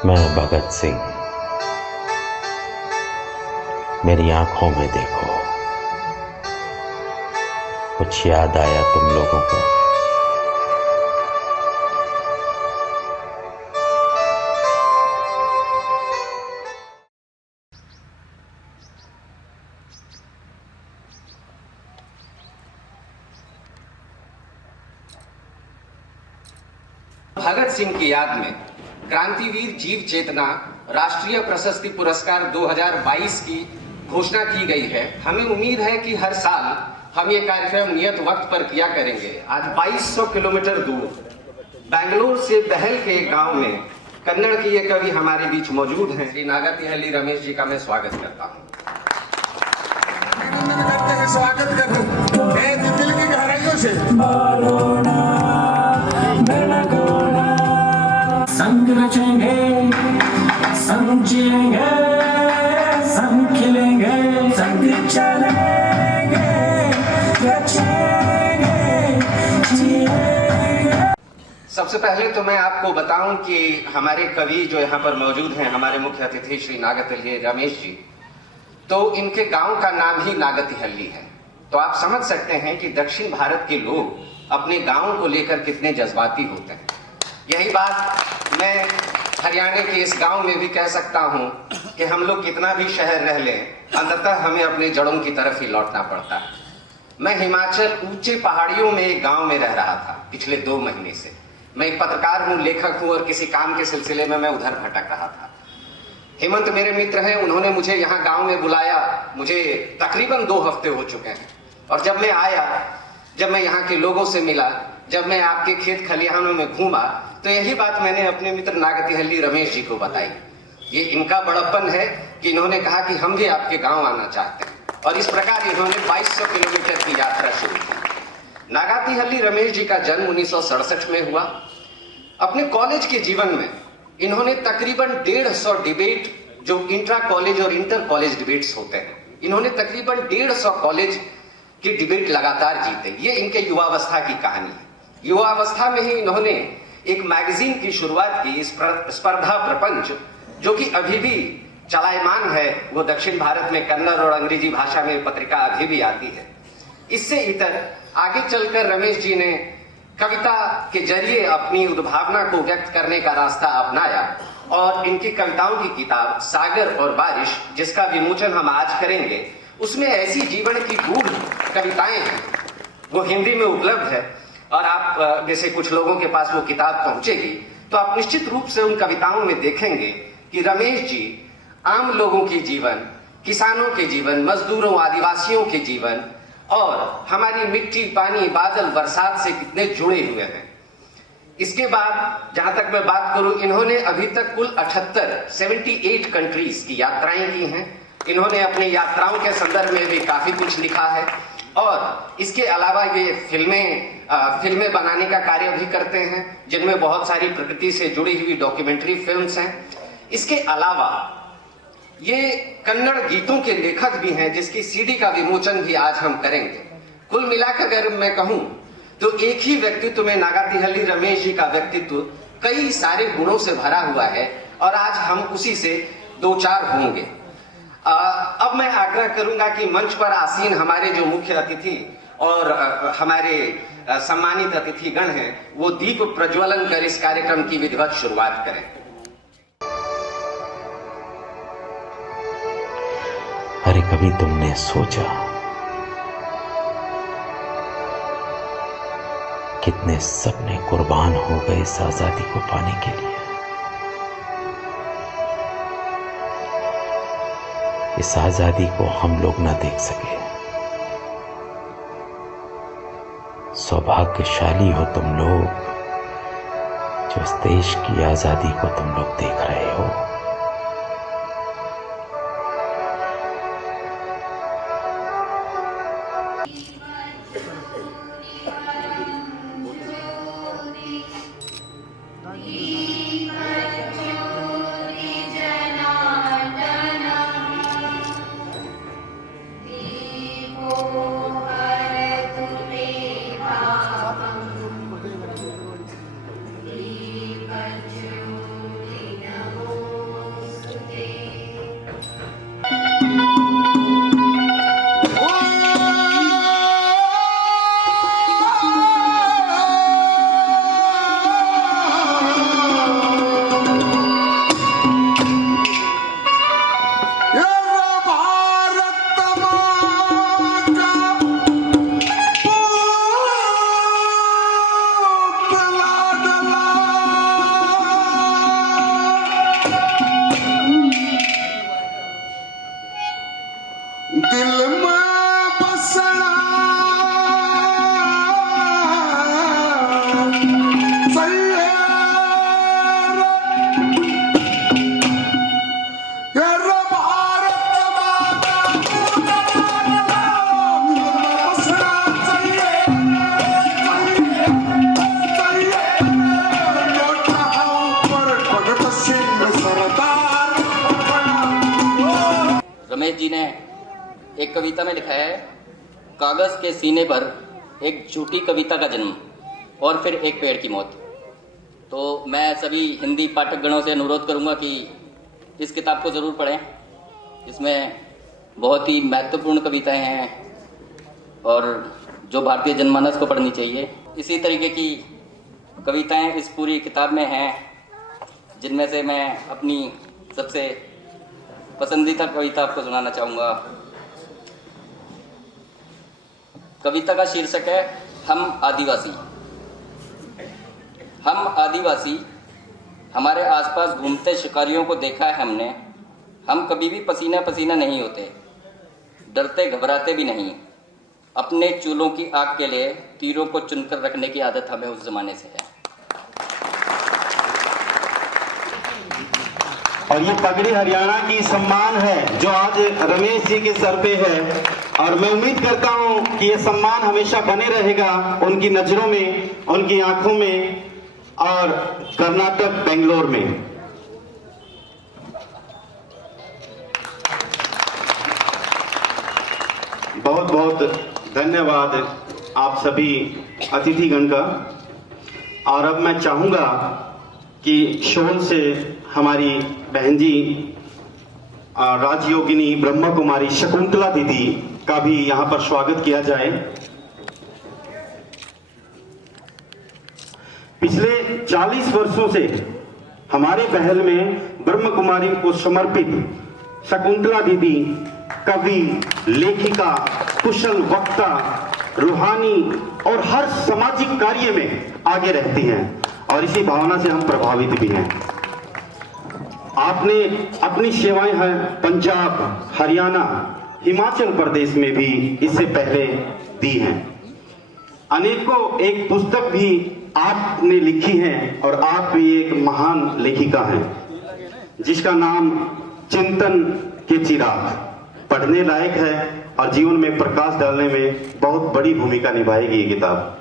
मैं भगत सिंह, मेरी आंखों में देखो, कुछ याद आया तुम लोगों को? भगत सिंह की याद में क्रांतिवीर जीव चेतना राष्ट्रीय प्रशस्ति पुरस्कार 2022 की घोषणा की गई है। हमें उम्मीद है कि हर साल हम ये कार्यक्रम नियत वक्त पर किया करेंगे। आज 2200 किलोमीटर दूर बेंगलोर से बहल के एक गांव में कन्नड़ के ये कवि हमारे बीच मौजूद हैं। श्री नागतिहल्ली रमेश जी का मैं स्वागत करता हूँ। स्वागत करूं दिल की गहराइयों से। संग रचेंगे, संग जिएंगे, संग खिलेंगे, संग चलेंगे, रचेंगे, जिएंगे। सबसे पहले तो मैं आपको बताऊं कि हमारे कवि जो यहाँ पर मौजूद हैं, हमारे मुख्य अतिथि श्री नागतिहल्ली रमेश जी, तो इनके गांव का नाम ही नागतिहल्ली है। तो आप समझ सकते हैं कि दक्षिण भारत के लोग अपने गांव को लेकर कितने जज्बाती होते हैं। यही बात मैं हरियाणा के इस गांव में भी कह सकता हूं कि हम लोग कितना भी शहर रह लें, अंततः हमें अपने जड़ों की तरफ ही लौटना पड़ता है। मैं हिमाचल ऊंचे पहाड़ियों में एक गांव में रह रहा था पिछले 2 महीने से। मैं एक पत्रकार हूं, लेखक हूं और किसी काम के सिलसिले में मैं उधर भटक रहा था। हेमंत मेरे मित्र हैं, उन्होंने मुझे यहाँ गाँव में बुलाया। मुझे तकरीबन 2 हफ्ते हो चुके हैं और जब मैं आया, जब मैं यहाँ के लोगों से मिला, जब मैं आपके खेत खलिहानों में घूमा, तो यही बात मैंने अपने मित्र नागतिहल्ली रमेश जी को बताई। ये इनका बड़प्पन है कि इन्होंने कहा कि हम भी आपके गांव आना चाहते हैं और इस प्रकार इन्होंने 2200 किलोमीटर की यात्रा शुरू की। नागतिहल्ली रमेश जी का जन्म 1967 में हुआ। अपने कॉलेज के जीवन में इन्होंने तकरीबन 150 डिबेट, जो इंट्रा कॉलेज और इंटर कॉलेज डिबेट्स होते हैं, इन्होंने तकरीबन 150 कॉलेज की डिबेट लगातार जीते। ये इनके युवावस्था की कहानी है। युवावस्था में ही इन्होंने एक मैगजीन की शुरुआत की, स्पर्धा प्रपंच, जो कि अभी भी चलायमान है। वो दक्षिण भारत में कन्नड़ और अंग्रेजी भाषा में पत्रिका अभी भी आती है। इससे इतर आगे चलकर रमेश जी ने कविता के जरिए अपनी उद्भावना को व्यक्त करने का रास्ता अपनाया और इनकी कविताओं की किताब सागर और बारिश, जिसका विमोचन हम आज करेंगे, उसमें ऐसी जीवन की गूढ़ कविताएं हैं। वो हिंदी में उपलब्ध है और आप जैसे कुछ लोगों के पास वो किताब पहुंचेगी तो आप निश्चित रूप से उन कविताओं में देखेंगे कि रमेश जी आम लोगों के जीवन, किसानों के जीवन, मजदूरों, आदिवासियों के जीवन और हमारी मिट्टी, पानी, बादल, बरसात से कितने जुड़े हुए हैं। इसके बाद जहां तक मैं बात करूं, इन्होंने अभी तक कुल 78 कंट्रीज की यात्राएं की हैं। इन्होंने अपनी यात्राओं के संदर्भ में भी काफी कुछ लिखा है और इसके अलावा ये फिल्में बनाने का कार्य भी करते हैं, जिनमें बहुत सारी प्रकृति से जुड़ी हुई डॉक्यूमेंट्री फिल्म्स हैं। इसके अलावा ये कन्नड़ गीतों के लेखक भी हैं, जिसकी सीडी का विमोचन भी आज हम करेंगे। कुल मिलाकर अगर मैं कहूं तो एक ही व्यक्तित्व में नागतिहल्ली रमेश जी का व्यक्तित्व कई सारे गुणों से भरा हुआ है और आज हम उसी से 2-4 होंगे। अब मैं आग्रह करूंगा कि मंच पर आसीन हमारे जो मुख्य अतिथि और हमारे सम्मानित अतिथिगण हैं, वो दीप प्रज्वलन कर इस कार्यक्रम की विधिवत शुरुआत करें। अरे कभी तुमने सोचा कितने सपने कुर्बान हो गए इस आजादी को पाने के लिए? इस आजादी को हम लोग ना देख सके। सौभाग्यशाली हो तुम लोग जो इस देश की आजादी को तुम लोग देख रहे हो। एक कविता में लिखा है, कागज़ के सीने पर एक झूठी कविता का जन्म और फिर एक पेड़ की मौत। तो मैं सभी हिंदी पाठकगणों से अनुरोध करूंगा कि इस किताब को ज़रूर पढ़ें। इसमें बहुत ही महत्वपूर्ण कविताएं हैं और जो भारतीय जनमानस को पढ़नी चाहिए। इसी तरीके की कविताएं इस पूरी किताब में हैं, जिनमें से मैं अपनी सबसे पसंदीदा कविता आपको सुनाना चाहूँगा। कविता का शीर्षक है हम आदिवासी। हम आदिवासी, हमारे आसपास घूमते शिकारियों को देखा है हमने। हम कभी भी पसीना पसीना नहीं होते, डरते घबराते भी नहीं। अपने चूल्हों की आग के लिए तीरों को चुनकर रखने की आदत हमें उस जमाने से है। और ये पगड़ी हरियाणा की सम्मान है जो आज रमेश जी के सर पे है, और मैं उम्मीद करता हूं कि ये सम्मान हमेशा बने रहेगा उनकी नजरों में, उनकी आंखों में और कर्नाटक बेंगलोर में। बहुत बहुत धन्यवाद आप सभी अतिथिगण का। और अब मैं चाहूंगा कि शोल से हमारी बहन जी राजयोगिनी ब्रह्म कुमारी शकुंतला दीदी का भी यहाँ पर स्वागत किया जाए। पिछले 40 वर्षों से हमारे महल में ब्रह्म कुमारी को समर्पित शकुंतला दीदी कवि, लेखिका, कुशल वक्ता, रूहानी और हर सामाजिक कार्य में आगे रहती हैं और इसी भावना से हम प्रभावित भी हैं। आपने अपनी सेवाएं हैं पंजाब, हरियाणा, हिमाचल प्रदेश में भी इससे पहले दी हैं। अनेकों एक पुस्तक भी आपने लिखी है और आप भी एक महान लेखिका हैं जिसका नाम चिंतन के चिराग पढ़ने लायक है और जीवन में प्रकाश डालने में बहुत बड़ी भूमिका निभाएगी ये किताब।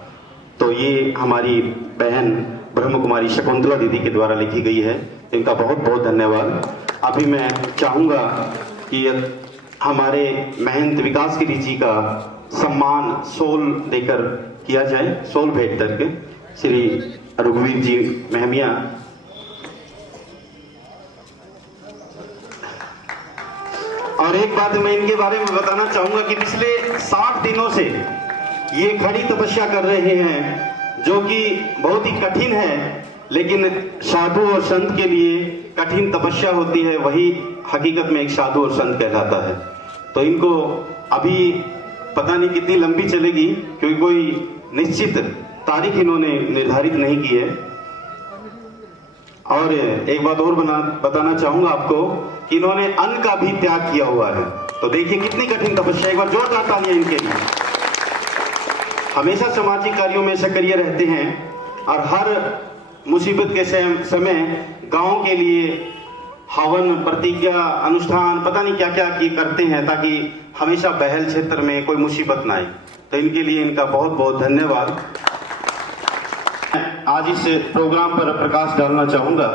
तो ये हमारी बहन ब्रह्म कुमारी शकुंतला दीदी के द्वारा लिखी गई है, इनका बहुत बहुत धन्यवाद। अभी मैं चाहूंगा कि हमारे महंत विकास गिरी जी का सम्मान सोल देकर किया जाए, सोल भेंट करके श्री रघुवीर जी महमिया। और एक बात मैं इनके बारे में बताना चाहूंगा कि पिछले 60 दिनों से ये खड़ी तपस्या कर रहे हैं जो कि बहुत ही कठिन है, लेकिन साधु और संत के लिए कठिन तपस्या होती है वही हकीकत में एक साधु और संत कहलाता है। तो इनको अभी पता नहीं कितनी लंबी चलेगी क्योंकि कोई निश्चित तारीख इन्होंने निर्धारित नहीं की है। और एक बात और बताना चाहूंगा आपको कि इन्होंने अन्न का भी त्याग किया हुआ है। तो देखिए कितनी कठिन तपस्या, एक बार जोरदार तालियां इनके लिए। हमेशा सामाजिक कार्यों में सक्रिय रहते हैं और हर मुसीबत के समय गांव के लिए हवन, प्रतिज्ञा, अनुष्ठान पता नहीं क्या क्या करते हैं ताकि हमेशा बहल क्षेत्र में कोई मुसीबत ना आए। तो इनके लिए इनका बहुत बहुत धन्यवाद। आज इस प्रोग्राम पर प्रकाश डालना चाहूंगा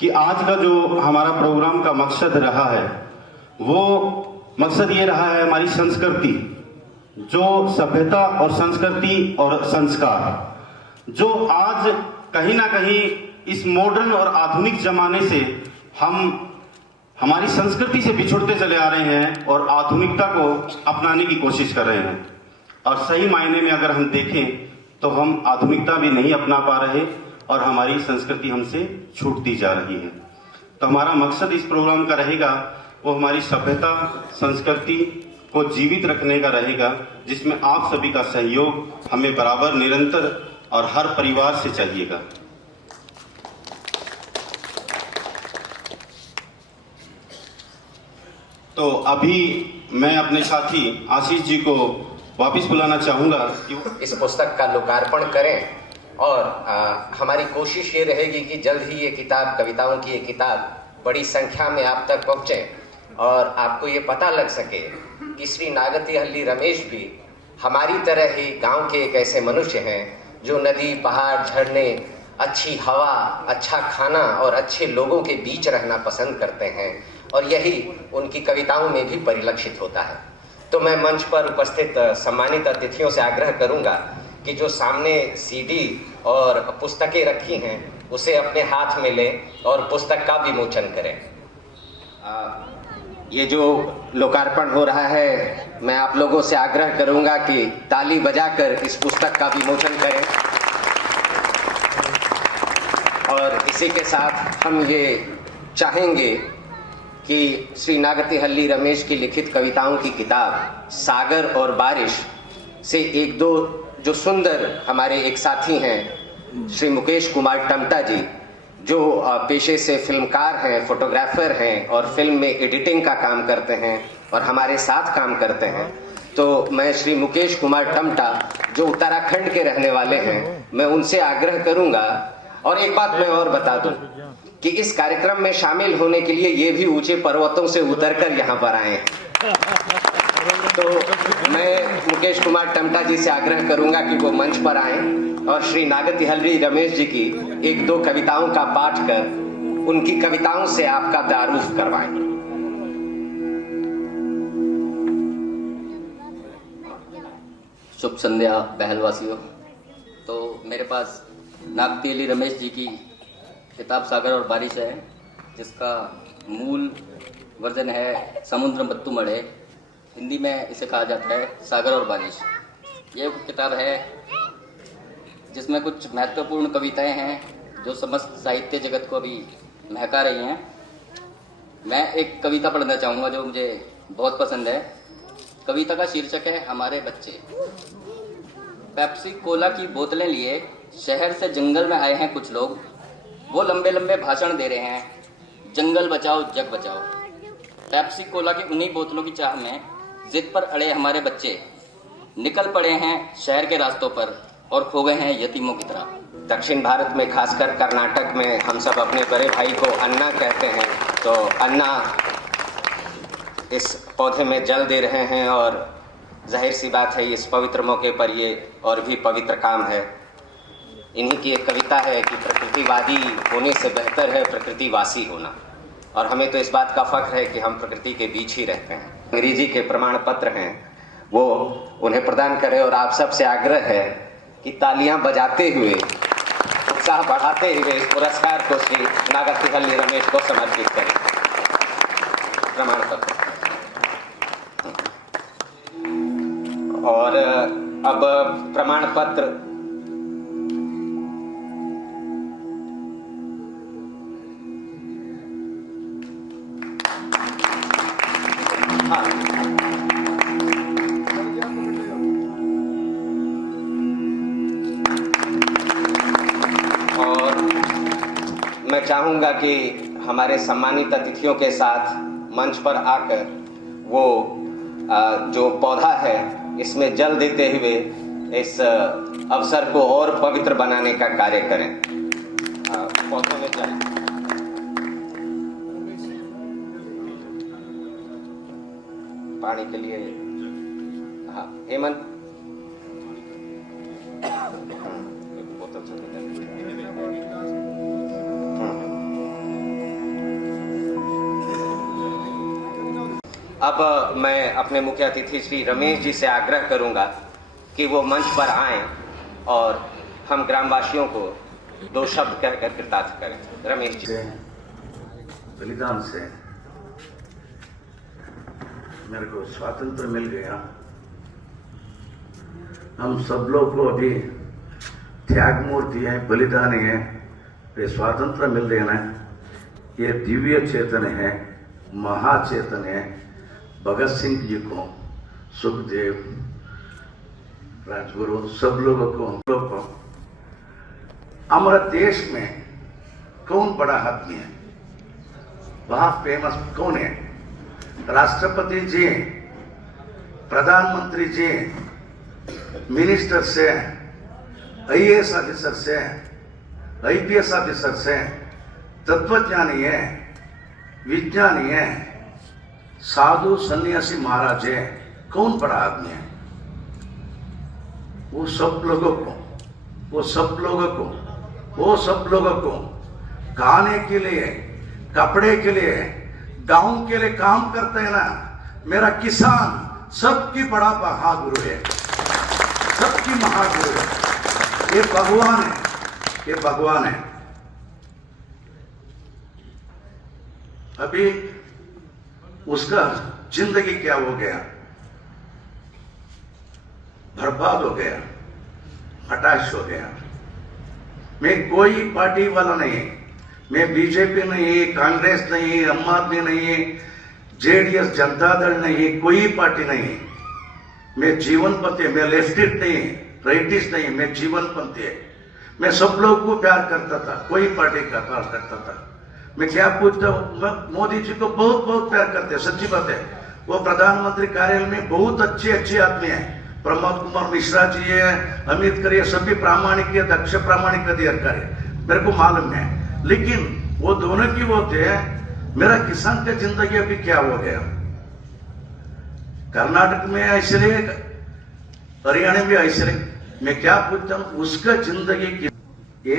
कि आज का जो हमारा प्रोग्राम का मकसद रहा है वो मकसद ये रहा है हमारी संस्कृति, जो सभ्यता और संस्कृति और संस्कार जो आज कहीं ना कहीं इस मॉडर्न और आधुनिक जमाने से हम हमारी संस्कृति से बिछुड़ते चले आ रहे हैं और आधुनिकता को अपनाने की कोशिश कर रहे हैं। और सही मायने में अगर हम देखें तो हम आधुनिकता भी नहीं अपना पा रहे और हमारी संस्कृति हमसे छूटती जा रही है। तो हमारा मकसद इस प्रोग्राम का रहेगा वो हमारी सभ्यता, संस्कृति को जीवित रखने का रहेगा, जिसमें आप सभी का सहयोग हमें बराबर, निरंतर और हर परिवार से चाहिएगा। तो अभी मैं अपने साथी आशीष जी को वापस बुलाना चाहूंगा कि इस पुस्तक का लोकार्पण करें और हमारी कोशिश ये रहेगी कि जल्द ही ये किताब, कविताओं की ये किताब बड़ी संख्या में आप तक पहुंचे और आपको ये पता लग सके कि श्री नागतिहल्ली रमेश भी हमारी तरह ही गांव के एक ऐसे मनुष्य हैं जो नदी, पहाड़, झरने, अच्छी हवा, अच्छा खाना और अच्छे लोगों के बीच रहना पसंद करते हैं और यही उनकी कविताओं में भी परिलक्षित होता है। तो मैं मंच पर उपस्थित सम्मानित अतिथियों से आग्रह करूंगा कि जो सामने सीडी और पुस्तकें रखी हैं उसे अपने हाथ में लें और पुस्तक का विमोचन करें। ये जो लोकार्पण हो रहा है, मैं आप लोगों से आग्रह करूंगा कि ताली बजाकर इस पुस्तक का विमोचन करें। और इसी के साथ हम ये चाहेंगे कि श्री नागतिहल्ली रमेश की लिखित कविताओं की किताब सागर और बारिश से एक दो जो सुंदर हमारे एक साथी हैं श्री मुकेश कुमार टमटा जी, जो पेशे से फिल्मकार हैं, फोटोग्राफर हैं और फिल्म में एडिटिंग का काम करते हैं और हमारे साथ काम करते हैं, तो मैं श्री मुकेश कुमार टमटा जो उत्तराखंड के रहने वाले हैं, मैं उनसे आग्रह करूंगा। और एक बात मैं और बता दूं कि इस कार्यक्रम में शामिल होने के लिए ये भी ऊंचे पर्वतों से उतरकर यहाँ पर आए हैं। तो मैं मुकेश कुमार टमटा जी से आग्रह करूंगा कि वो मंच पर आएं और श्री नागतिहल्ली रमेश जी की एक दो कविताओं का पाठ कर उनकी कविताओं से आपका तारुफ करवाएं। शुभ संध्या बहलवासियों। तो मेरे पास नागतिहल्ली रमेश जी की किताब सागर और बारिश है, जिसका मूल वर्जन है समुद्र बत्तू मड़े, हिंदी में इसे कहा जाता है सागर और बारिश। ये किताब है जिसमें कुछ महत्वपूर्ण कविताएं हैं जो समस्त साहित्य जगत को अभी महका रही हैं। मैं एक कविता पढ़ना चाहूँगा जो मुझे बहुत पसंद है। कविता का शीर्षक है हमारे बच्चे। पेप्सी कोला की बोतलें लिए शहर से जंगल में आए हैं कुछ लोग, वो लंबे लंबे भाषण दे रहे हैं, जंगल बचाओ जग बचाओ। पेप्सी कोला की उन्हीं बोतलों की चाह में जिद पर अड़े हमारे बच्चे निकल पड़े हैं शहर के रास्तों पर और खो गए हैं यतीमों की तरह। दक्षिण भारत में, खासकर कर्नाटक में, हम सब अपने बड़े भाई को अन्ना कहते हैं। तो अन्ना इस पौधे में जल दे रहे हैं और जाहिर सी बात है इस पवित्र मौके पर ये और भी पवित्र काम है। इन्हीं की एक कविता है कि प्रकृतिवादी होने से बेहतर है प्रकृतिवासी होना, और हमें तो इस बात का फख्र है कि हम प्रकृति के बीच ही रहते हैं। अंग्रेजी के प्रमाण पत्र हैं वो उन्हें प्रदान करें और आप सब से आग्रह है कि तालियां बजाते हुए, उत्साह बढ़ाते हुए इस पुरस्कार को श्री नागतिहल्ली रमेश को समर्पित करें। प्रमाण पत्र। और अब प्रमाण पत्र मैं चाहूंगा कि हमारे सम्मानित अतिथियों के साथ मंच पर आकर वो जो पौधा है इसमें जल देते हुए इस अवसर को और पवित्र बनाने का कार्य करें। पौधे में जल। पानी के लिए हाँ हेमंत बोतल से अब मैं अपने मुख्य अतिथि श्री रमेश जी से आग्रह करूंगा कि वो मंच पर आएं और हम ग्रामवासियों को दो शब्द कहकर कृतार्थ करें। रमेश जी। बलिदान से मेरे को स्वातंत्र मिल गया। हम सब लोग को अभी त्याग मूर्ति है, बलिदानी है, ये स्वातंत्र मिल देना है। ये दिव्य चेतन है, महाचेतन है। भगत सिंह जी को, सुखदेव, राजगुरु, सब लोगों को हमारे देश में कौन बड़ा आदमी है, वहां फेमस कौन है? राष्ट्रपति जी, प्रधानमंत्री जी, मिनिस्टर से, आईएएस ऑफिसर से, आईपीएस ऑफिसर से, तत्वज्ञानी है, विज्ञानी है, साधु सन्यासी महाराज है, कौन बड़ा आदमी है? वो सब लोगों को खाने के लिए, कपड़े के लिए, गांव के लिए काम करते हैं ना। मेरा किसान सबकी बड़ा महागुरु है, सबकी महागुरु है। ये भगवान है, ये भगवान है। अभी उसका जिंदगी क्या हो गया, बर्बाद हो गया, हताश हो गया। मैं कोई पार्टी वाला नहीं, मैं बीजेपी नहीं, कांग्रेस नहीं, आम आदमी नहीं, जेडीएस जनता दल नहीं, कोई पार्टी नहीं। मैं जीवनपंथी, मैं लेफ्टिस्ट नहीं, राइटिस्ट नहीं, मैं जीवनपंथी है। मैं सब लोग को प्यार करता था, कोई पार्टी का प्यार करता था। मैं क्या पूछता हूँ, मैं मोदी जी को बहुत बहुत प्यार करते हैं, सच्ची बात है। वो प्रधानमंत्री कार्यालय में बहुत अच्छे आदमी हैं। प्रमोद कुमार मिश्रा जी है, अमित खरे, सभी प्रामाणिक है, दक्ष प्रामाणिक अधिकारी मेरे को मालूम है। लेकिन वो दोनों की वो थे, मेरा किसान का जिंदगी अभी क्या हो गया। कर्नाटक में ऐसे रहे, हरियाणा में ऐसे रहे। मैं क्या पूछता हूँ, उसका जिंदगी ये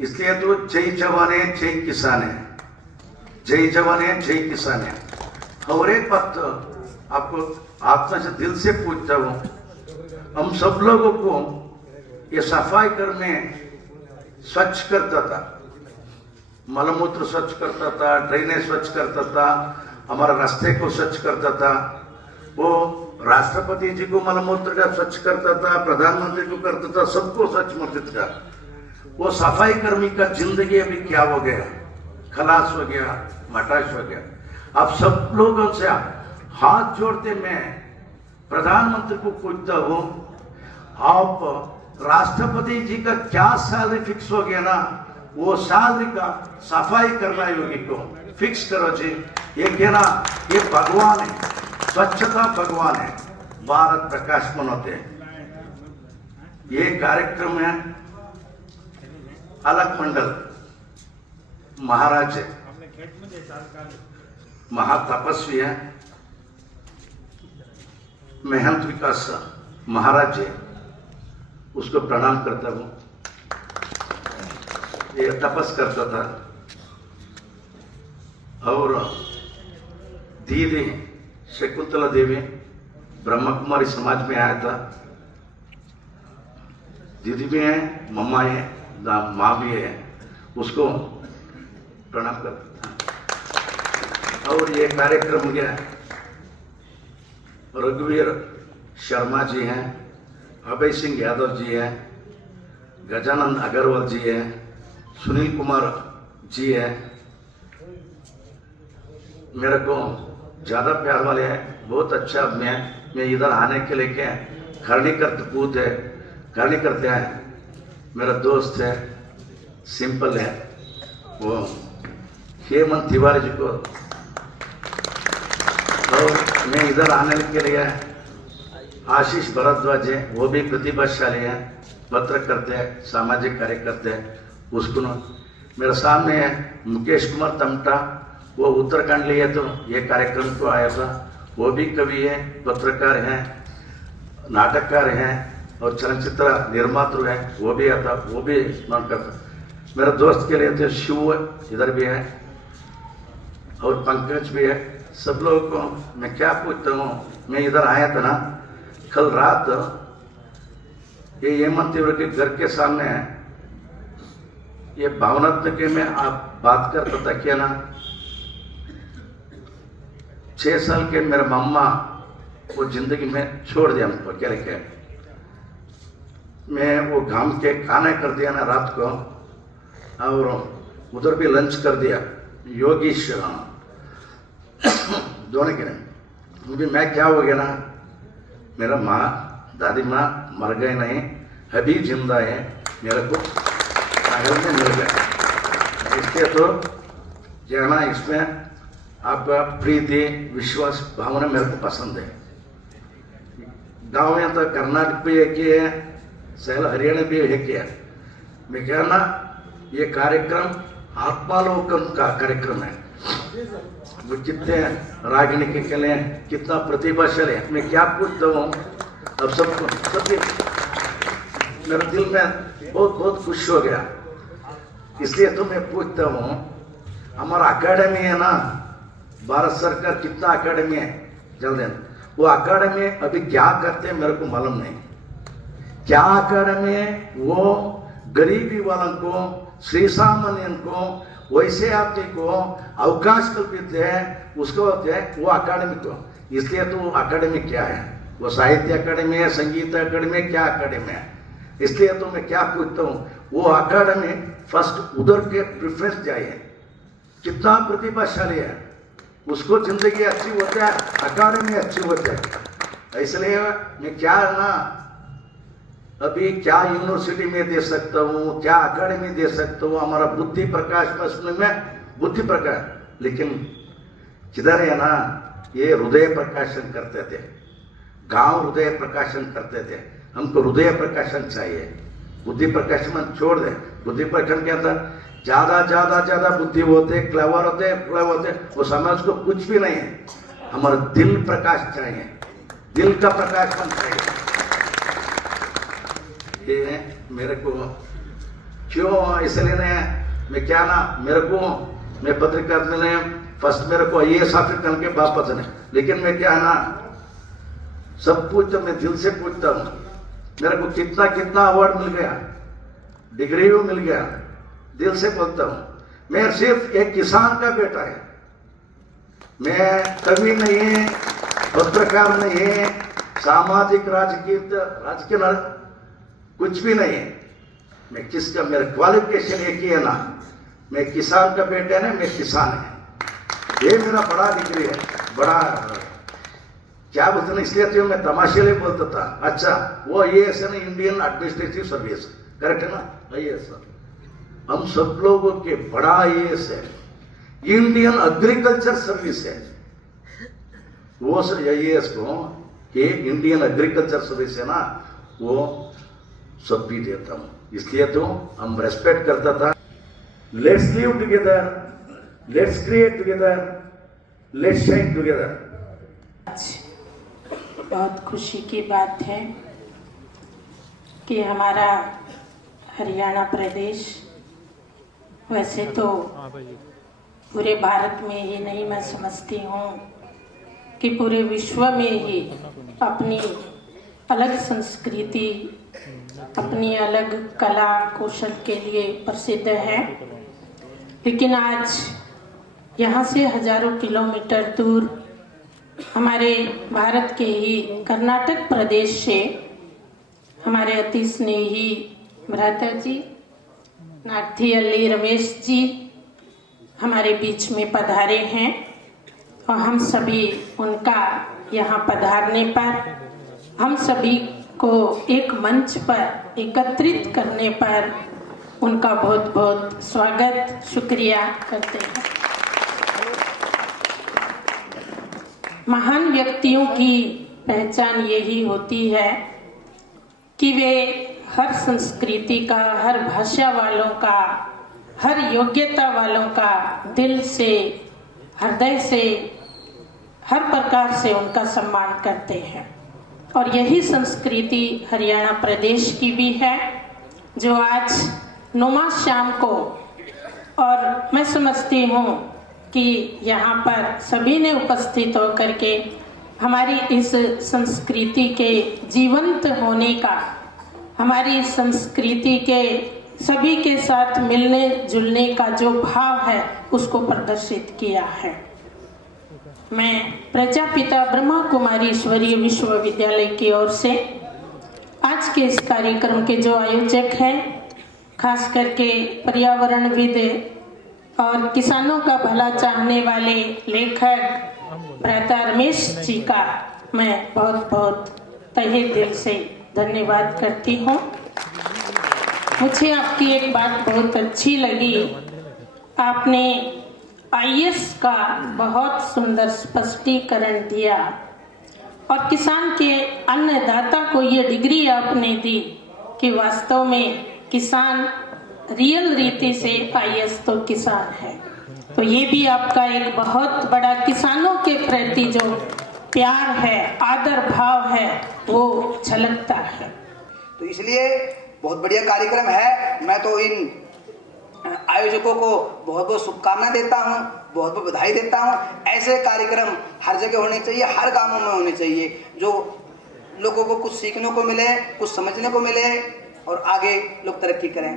इसलिए तो जय जवान है जय किसान है, जय जवान है जय किसान है। और एक बात आपको आत्मा से दिल से पूछता हूँ, हम सब लोगों को ये सफाई करने स्वच्छ करता था, मलमूत्र स्वच्छ करता था, ड्रेनेज स्वच्छ करता था, हमारा रास्ते को स्वच्छ करता था। वो राष्ट्रपति जी को मलमूत्र का स्वच्छ करता था, प्रधानमंत्री को करता था, सबको स्वच्छ मस्जिद का। वो सफाई कर्मी का जिंदगी अभी क्या हो गया, खलास हो गया, मटाश हो गया। अब सब लोगों से हाथ जोड़ते मैं प्रधानमंत्री को पूछता हूं, आप राष्ट्रपति जी का क्या सैलरी फिक्स हो गया ना, वो सैलरी का सफाई कर्मयोगी को फिक्स करो जी। ये कहना, ये भगवान है, स्वच्छता भगवान है, भारत प्रकाश मनोते। ये कार्यक्रम है अलग मंडल महाराज है, महातपस्वी है, मेहनत विकास महाराज है, उसको प्रणाम करता हूं। ये तपस करता था। और दीदी शकुंतला देवी ब्रह्म कुमारी समाज में आया था। दीदी भी है, मम्मा है, माँ भी है, उसको प्रणाम करता था। और ये कार्यक्रम गया, रघुवीर शर्मा जी हैं, अभय सिंह यादव जी हैं, गजानंद अग्रवाल जी हैं, सुनील कुमार जी हैं। मेरे को ज्यादा प्यार वाले हैं, बहुत अच्छा मैं इधर आने के लिए क्या खरनी करते है, खरनी करते हैं। मेरा दोस्त है, सिंपल है, वो हेमंत तिवारी जी को। और मैं इधर आने के लिए आशीष भारद्वाज है, वो भी प्रतिभाशाली है, पत्र करते हैं, सामाजिक कार्य करते हैं। उसको मेरे सामने है मुकेश कुमार तमटा, वो उत्तराखंड लिए तो ये कार्यक्रम को आया था। वो भी कवि है, पत्रकार हैं, नाटककार हैं और चलचित्र निर्माता है, वो भी आता, वो भी स्मरण करता। मेरे दोस्त के लिए तो शिव इधर भी है और पंकज भी है। सब लोगों को मैं क्या पूछता हूँ, मैं इधर आया था ना कल रात, ये हेमंत तिवारी के घर के सामने ये भावनात्मक के में आप बात करता था क्या ना, 6 साल के मेरा मम्मा वो जिंदगी में छोड़ दिया हमको, क्या लिखे मैं वो घाम के खाना कर दिया ना रात को, और उधर भी लंच कर दिया योगीश दोनों के मुझे मैं क्या हो गया ना, मेरा माँ दादी माँ मर गए नहीं, अभी जिंदा है, मेरे को पागल में मिल गया। इसके तो जाना, इसमें आपका प्रीति विश्वास भावना मेरे को पसंद है। गाँव में तो कर्नाटक भी एक ही है, सहल हरियाणा भी एक ही है। मैं कहना ये कार्यक्रम आत्मालोकन का कार्यक्रम है। वो कितने रागिणी के लिए कितना प्रतिभाशाली है, मैं क्या पूछता हूँ। अब सबको सभी मेरे दिल में बहुत बहुत खुश हो गया। इसलिए तो मैं पूछता हूँ, हमारा अकेडमी है ना, भारत सरकार कितना अकेडमी है जल्द, वो अकेडमी अभी क्या करते हैं मेरे को मालूम नहीं। क्या अकेडमी वो गरीबी वालों को, श्री सामान्यन को, वैसे आदमी को अवकाश कल्पित है, उसको होते हैं वो अकेडमी को। इसलिए तो वो अकेडमी क्या है, वो साहित्य अकेडमी है, संगीत अकेडमी है, क्या अकेडमी है। इसलिए तो मैं क्या पूछता हूँ, वो अकेडमी फर्स्ट उधर के प्रेफरेंस चाहिए। कितना प्रतिभाशाली है, उसको जिंदगी अच्छी होती है, अकेडमी अच्छी होती है। इसलिए मैं क्या ना अभी क्या यूनिवर्सिटी में दे सकता हूँ, क्या अकेडमी दे सकता हूँ, हमारा बुद्धि प्रकाश में बुद्धि प्रकाश, लेकिन किधर है ना, ये हृदय प्रकाशन करते थे, गांव हृदय प्रकाशन करते थे। हमको हृदय प्रकाशन चाहिए, बुद्धि प्रकाशन छोड़ दे। बुद्धि प्रकाशन के अंदर ज्यादा बुद्धि होते, क्लेवर होते, वो समाज को कुछ भी नहीं है। हमारा दिल प्रकाश चाहिए, दिल का प्रकाशन चाहिए। ये मेरे को क्यों इसलिए मैं क्या ना, मेरे को मैं पत्रिका में फर्स्ट मेरे को IAS ऑफिसर करके वापस नहीं, लेकिन मैं क्या है ना सब पूछता, मैं दिल से पूछता हूँ। मेरे को कितना अवार्ड मिल गया, डिग्री भी मिल गया, दिल से बोलता हूँ। मैं सिर्फ एक किसान का बेटा है, मैं कवि नहीं है, पत्रकार नहीं है, सामाजिक राजकीय कुछ भी नहीं है। मैं किसका, मेरा क्वालिफिकेशन एक ही है ना, मैं किसान का बेटा है ना, मैं किसान है। ये मेरा बड़ा डिग्री है, बड़ा क्या बोलते ना, इसलिए तो मैं तमाशे लिए बोलता था। अच्छा वो IAS है ना, इंडियन एडमिनिस्ट्रेटिव सर्विस, करेक्ट है ना IAS। हम सब लोगों के बड़ा IAS है, इंडियन एग्रीकल्चर सर्विस है। वो IAS को कि इंडियन एग्रीकल्चर सर्विस है ना, वो सब भी देता हूं। इसलिए तो हम रेस्पेक्ट करता था। Let's live together, let's create together, let's shine together. बहुत खुशी की बात है कि हमारा हरियाणा प्रदेश, वैसे तो पूरे भारत में ही नहीं, मैं समझती हूँ कि पूरे विश्व में ही अपनी अलग संस्कृति, अपनी अलग कला कौशल के लिए प्रसिद्ध है। लेकिन आज यहाँ से हजारों किलोमीटर दूर हमारे भारत के ही कर्नाटक प्रदेश से हमारे अति स्नेही भ्राता जी नागथिहल्ली रमेश जी हमारे बीच में पधारे हैं, और हम सभी उनका यहाँ पधारने पर, हम सभी को एक मंच पर एकत्रित करने पर उनका बहुत बहुत स्वागत, शुक्रिया करते हैं। महान व्यक्तियों की पहचान यही होती है कि वे हर संस्कृति का, हर भाषा वालों का, हर योग्यता वालों का दिल से, हृदय से, हर प्रकार से उनका सम्मान करते हैं। और यही संस्कृति हरियाणा प्रदेश की भी है, जो आज 9 शाम को, और मैं समझती हूँ कि यहाँ पर सभी ने उपस्थित होकर के हमारी इस संस्कृति के जीवंत होने का, हमारी संस्कृति के सभी के साथ मिलने जुलने का जो भाव है उसको प्रदर्शित किया है। मैं प्रजापिता ब्रह्मा कुमारी ईश्वरीय विश्वविद्यालय की ओर से आज के इस कार्यक्रम के जो आयोजक हैं, खास करके पर्यावरणविद और किसानों का भला चाहने वाले लेखक भ्राता रमेश जी का मैं बहुत बहुत तहे दिल से धन्यवाद करती हूँ। मुझे आपकी एक बात बहुत अच्छी लगी, आपने IAS का बहुत सुंदर स्पष्टीकरण दिया और किसान के अन्नदाता को ये डिग्री आपने दी कि वास्तव में किसान रियल रीति से IAS तो किसान है। तो ये भी आपका एक बहुत बड़ा किसानों के प्रति जो प्यार है, आदर भाव है, वो झलकता है। तो इसलिए बहुत बढ़िया कार्यक्रम है। मैं तो इन आयोजकों को बहुत बहुत शुभकामना देता हूं। बहुत बहुत बधाई देता हूँ। ऐसे कार्यक्रम हर जगह होने चाहिए, हर गांवों में होने चाहिए, जो लोगों को कुछ सीखने को मिले, कुछ समझने को मिले और आगे लोग तरक्की करें।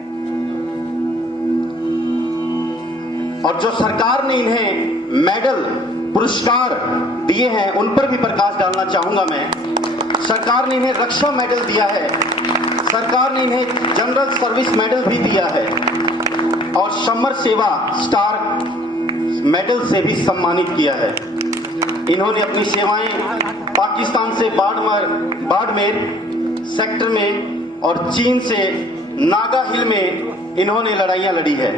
और जो सरकार ने इन्हें मेडल पुरस्कार दिए हैं उन पर भी प्रकाश डालना चाहूंगा मैं। सरकार ने इन्हें रक्षा मेडल दिया है, सरकार ने इन्हें जनरल सर्विस मेडल भी दिया है और समर सेवा स्टार मेडल से भी सम्मानित किया है। इन्होंने अपनी सेवाएं पाकिस्तान से बाड़मेर सेक्टर में और चीन से नागा हिल में इन्होंने लड़ाइयां लड़ी है।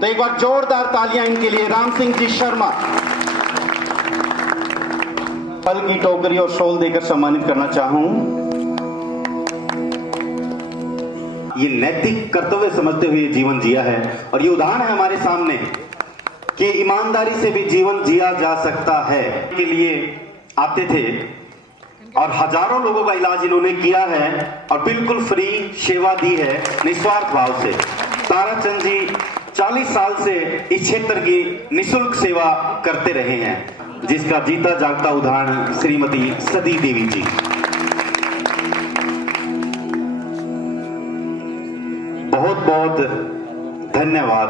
तो एक बार जोरदार तालियां इनके लिए। राम सिंह जी शर्मा फल की टोकरी और शॉल देकर सम्मानित करना चाहूं। ये नैतिक कर्तव्य समझते हुए जीवन जिया है और ये उदाहरण है हमारे सामने कि ईमानदारी से भी जीवन जिया जा सकता है। के लिए आते थे और हजारों लोगों का इलाज इन्होंने किया है और बिल्कुल फ्री सेवा दी है निस्वार्थ भाव से। ताराचंद जी 40 साल से इस क्षेत्र की निःशुल्क सेवा करते रहे हैं, जिसका जीता जागता उदाहरण श्रीमती सती देवी जी। बहुत बहुत धन्यवाद,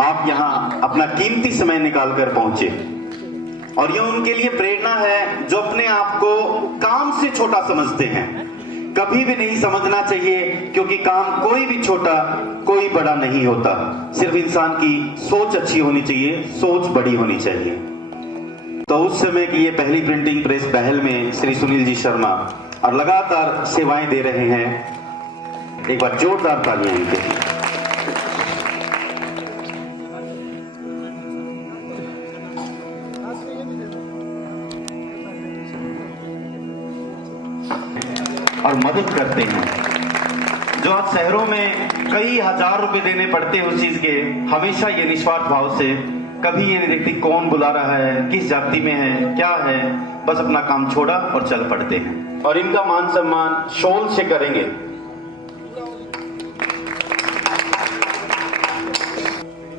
आप यहाँ अपना कीमती समय निकालकर पहुंचे और यह उनके लिए प्रेरणा है जो अपने आप को काम से छोटा समझते हैं। कभी भी नहीं समझना चाहिए, क्योंकि काम कोई भी छोटा कोई बड़ा नहीं होता। सिर्फ इंसान की सोच अच्छी होनी चाहिए, सोच बड़ी होनी चाहिए। तो उस समय की ये पहली प्रिंटिंग प्रेस बहल में श्री सुनील जी शर्मा और लगातार सेवाएं दे रहे हैं। एक बार जोरदार तालियां इनके लिए। और मदद करते हैं। जो आज शहरों में कई हजार रुपए देने पड़ते हैं उस चीज के, हमेशा ये निस्वार्थ भाव से कभी ये नहीं देखती कौन बुला रहा है, किस जाति में है, क्या है, बस अपना काम छोड़ा और चल पड़ते हैं। और इनका मान सम्मान शॉल से करेंगे।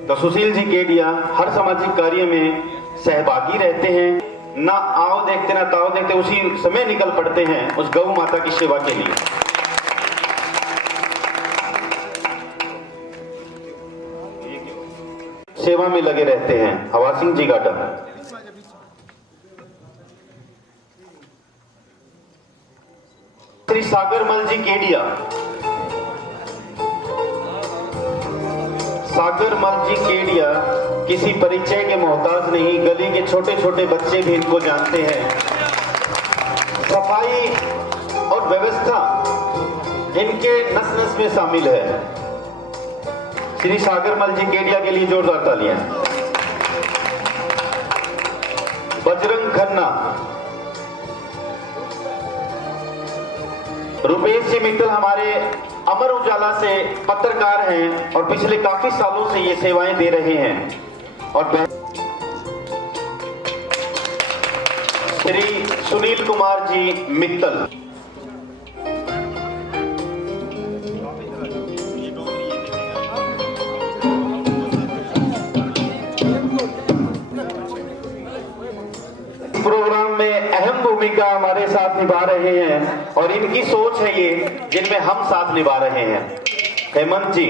तो सुशील जी केडिया हर सामाजिक कार्य में सहभागी रहते हैं। ना आओ देखते ना ताओ देखते, उसी समय निकल पड़ते हैं उस गौ माता की सेवा के लिए। सेवा में लगे रहते हैं। हवा सिंह जी गाटा, श्री सागरमल जी केडिया, सागरमल जी केडिया किसी परिचय के मोहताज नहीं, गली के छोटे छोटे बच्चे भी इनको जानते हैं। सफाई और व्यवस्था इनके नस नस में शामिल है। श्री सागरमल जी केडिया के लिए जोरदार तालियां। बजरंग खन्ना, रुपेश जी मित्तल हमारे अमर उजाला से पत्रकार हैं और पिछले काफी सालों से ये सेवाएं दे रहे हैं। और श्री सुनील कुमार जी मित्तल, प्रोग्राम में अहम भूमिका हमारे साथ निभा रहे हैं और इनकी सोच है ये जिनमें हम साथ निभा रहे हैं। हेमंत जी,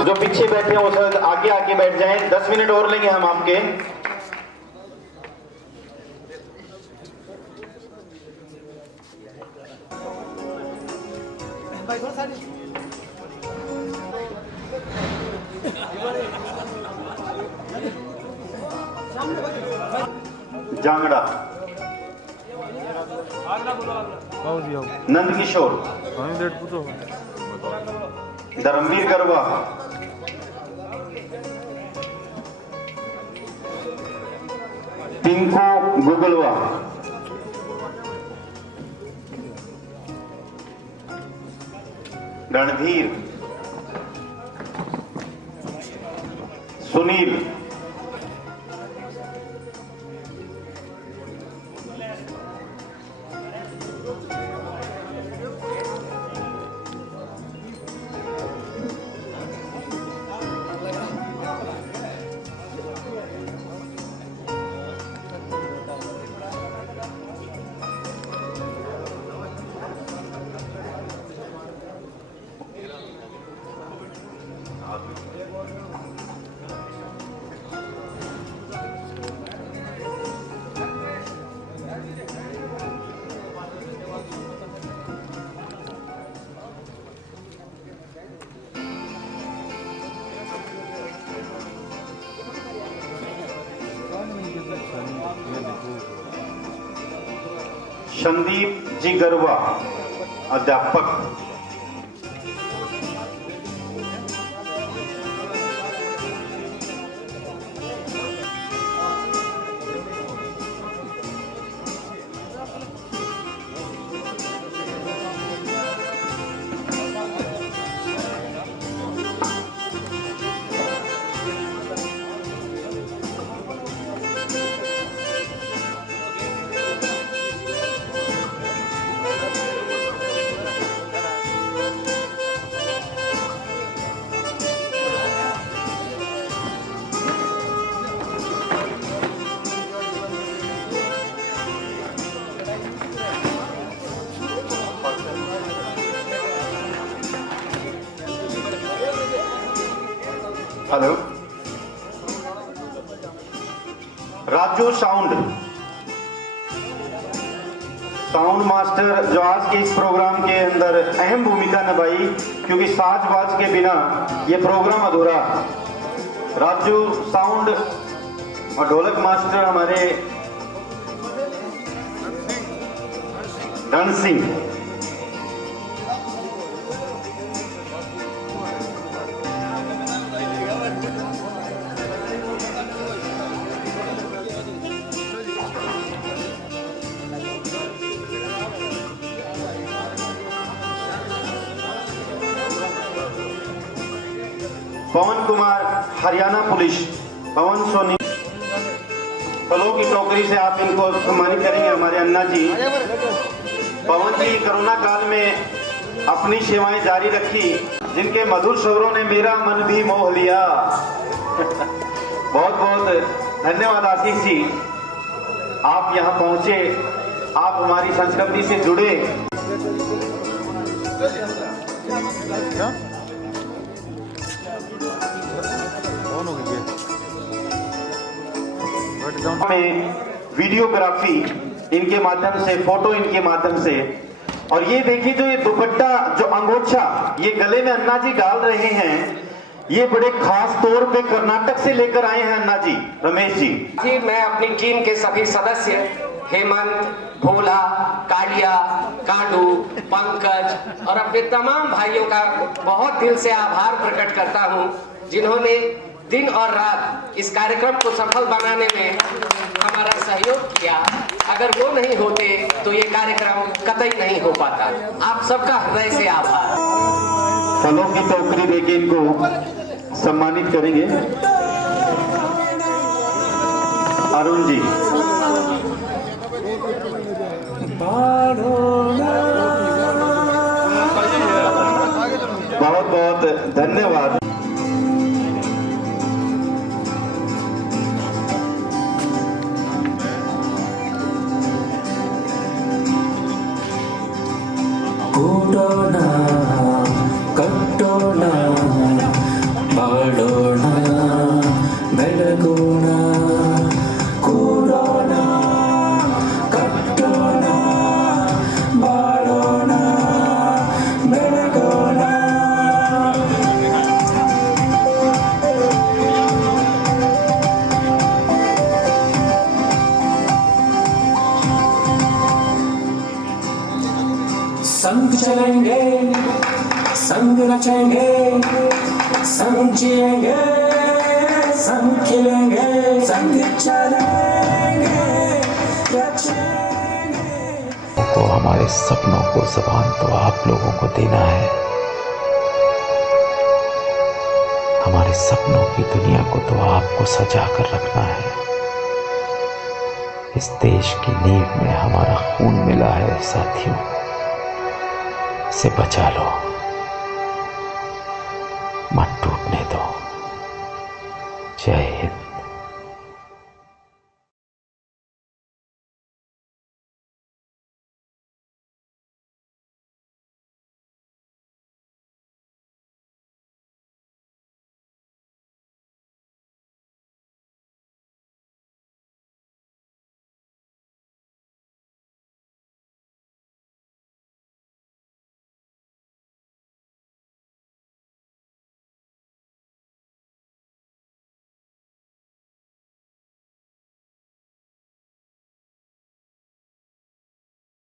जो पीछे बैठे हैं वो सब आगे आके बैठ जाएं। 10 मिनट और लेंगे हम आपके। जांगड़ा, नंद किशोर, धर्मवीर गरबा, टिंकू गुगलवा, रणधीर, सुनील, संदीप जी गरवा, अध्यापक। हेलो, राजू साउंड मास्टर जो आज के इस प्रोग्राम के अंदर अहम भूमिका निभाई, क्योंकि साज बाज के बिना ये प्रोग्राम अधूरा। राजू साउंड और ढोलक मास्टर हमारे रण सिंह। पवन कुमार, हरियाणा पुलिस। पवन सोनी, फलों की टोकरी से आप इनको सम्मानित करेंगे, हमारे अन्ना जी। पवन जी कोरोना काल में अपनी सेवाएं जारी रखी, जिनके मधुर स्वरों ने मेरा मन भी मोह लिया। बहुत बहुत धन्यवाद आशीष जी, आप यहाँ पहुंचे, आप हमारी संस्कृति से जुड़े। में वीडियोग्राफी इनके माध्यम से, फोटो इनके माध्यम से, और ये देखिए जो ये दुपट्टा, जो अंगोछा ये गले में अन्ना जी डाल रहे हैं, ये बड़े खास तौर पे कर्नाटक से लेकर आए हैं अन्ना जी, रमेश जी। जी, मैं अपनी टीम के सभी सदस्य हेमंत, भोला, कालिया, कांडू, पंकज और अपने तमाम भाइयों का बहुत दिल से आभार प्रकट करता हूं, जिन्होंने दिन और रात इस कार्यक्रम को सफल बनाने में हमारा सहयोग किया। अगर वो नहीं होते तो ये कार्यक्रम कतई नहीं हो पाता। आप सबका हृदय से आभार। फलों की टोकरी देके इनको सम्मानित करेंगे। अरुण जी, बहुत बहुत धन्यवाद। ಕೂಡೋಣ ಕಟ್ಟೋಣ ಬಾಳೋಣ ಬೆಳಗೋಣ ಕೂಡೋಣ ಕಟ್ಟೋಣ ಬಾಳೋಣ ಬೆಳಗೋಣ. संग चलेंगे, संग रचेंगे, संग जिएंगे, संग खिलेंगे, संग चलेंगे, रचेंगे। तो हमारे सपनों को ज़बान तो आप लोगों को देना है, हमारे सपनों की दुनिया को तो आपको सजा कर रखना है। इस देश की नींव में हमारा खून मिला है साथियों, इसे बचा लो, मत टूटने दो। जय हिंद।